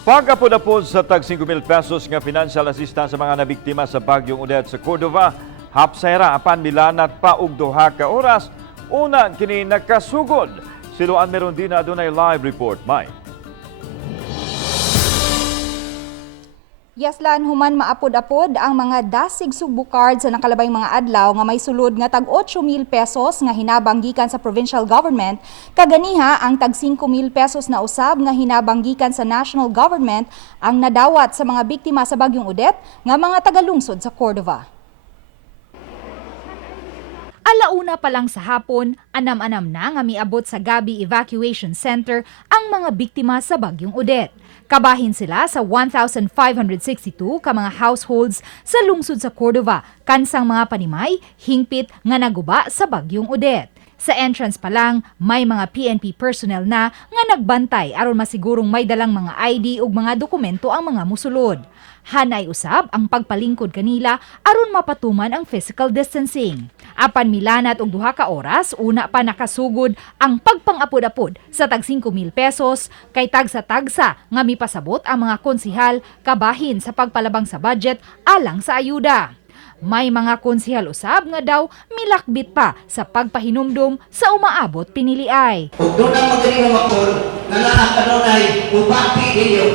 Pag-apod-apod sa tag 5,000 pesos nga financial assistance sa mga nabiktima sa bagyong Odette sa Cordova, hapsay ra apan milanat pa og duha ka oras, una kini nakasugod. Siluan meron din na Adunay live report, May. Yaslan human maapod-apod ang mga dasig sugbo card sa nakalabay mga adlaw nga may sulod nga tag 8,000 pesos nga hinabanggikan sa provincial government, kaganiha ang tag 5,000 pesos na usab nga hinabanggikan sa national government ang nadawat sa mga biktima sa bagyong Odette nga mga tagalungsod sa Cordova. Alauna pa lang sa hapon, anam-anam na nga miabot sa Gabi Evacuation Center ang mga biktima sa bagyong Odette. Kabahin sila sa 1,562 ka mga households sa lungsod sa Cordova, kansang mga panimay, hingpit nga naguba sa bagyong Odette. Sa entrance pa lang, may mga PNP personnel na nga nagbantay aron masigurong may dalang mga ID ug mga dokumento ang mga musulod. Hanay usab ang pagpalingkod kanila aron mapatuman ang physical distancing. Apan milanat og duha ka oras, una pa nakasugod ang pagpang-apod-apod sa tag 5,000 pesos kay tagsa-tagsa nga mipasabot ang mga konsihal kabahin sa pagpalabang sa budget alang sa ayuda. May mga konsihal usab nga daw milakbit pa sa pagpahinumdum sa umaabot piniliay. Kung doon ang magaling ng makol, na lahat Adunay, upati ninyo,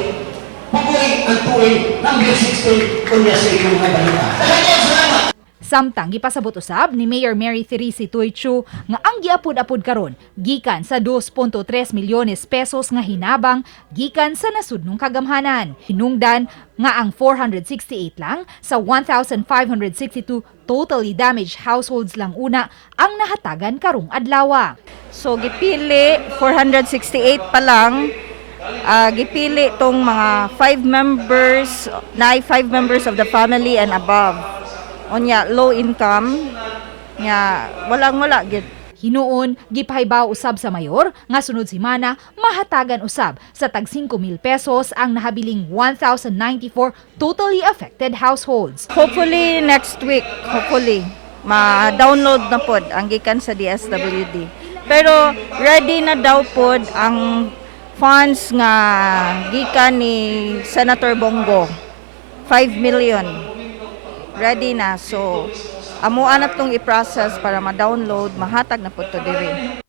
paguin ang tuwing ng 16 kunya sa inyong mga balita. Samtang gipasabot usab ni Mayor Mary Therese Tuichu nga ang giapod-apod karon gikan sa 2.3 milyones pesos nga hinabang gikan sa nasudnong kagamhanan. Hinungdan nga ang 468 lang sa 1,562 totally damaged households lang una ang nahatagan karong adlaw. So gipili 468 pa lang. Gipili tong mga 5 members of the family and above. Onya low income nya wala gid. Hinuon gipahibaw usab sa mayor nga sunod semana mahatagan usab sa tag 5,000 pesos ang nahabiling 1,094 totally affected households. Hopefully next week, ma-download na pod ang gikan sa DSWD. Pero ready na daw pod ang funds nga gikan ni Senator Bongo. 5 million. Ready na. So, amuan na itong i-process para ma-download, mahatag na po ito diri.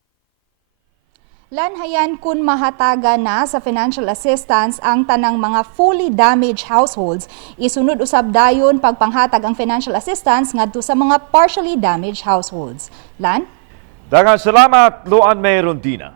Lanhayan kun mahataga na sa financial assistance ang tanang mga fully damaged households, isunod usab dayon pagpanghatag ang financial assistance ngadto sa mga partially damaged households. Lan? Daghang salamat, Luan May Rondina.